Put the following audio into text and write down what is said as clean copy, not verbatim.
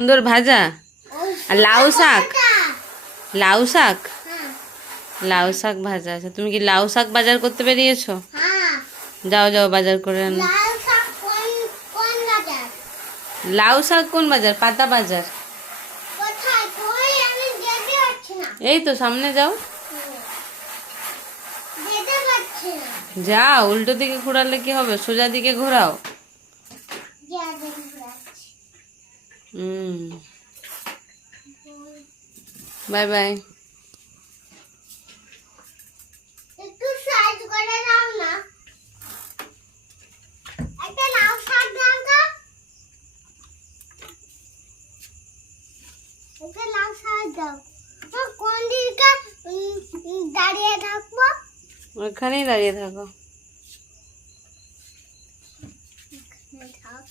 সুন্দর ভাজা আর লাউ শাক, লাউ শাক, লাউ শাক ভাজা আছে। তুমি কি লাউ শাক বাজার করতে বেরিয়েছো? যাও যাও বাজার করে আনো। লাউ শাক কোন বাজার? পাতা বাজার। এই তো সামনে যাও। যাও, উল্টো দিকে ঘোরালে কি হবে? সোজা দিকে ঘোরাও। Bye bye. একটু সাইজ করে দাও না, একটা লাউ শাক দাও তো, একটা লাউ শাক দাও। কোন দিকে দাঁড়িয়ে থাকবো? ওখানেই দাঁড়িয়ে থাকো। থাক।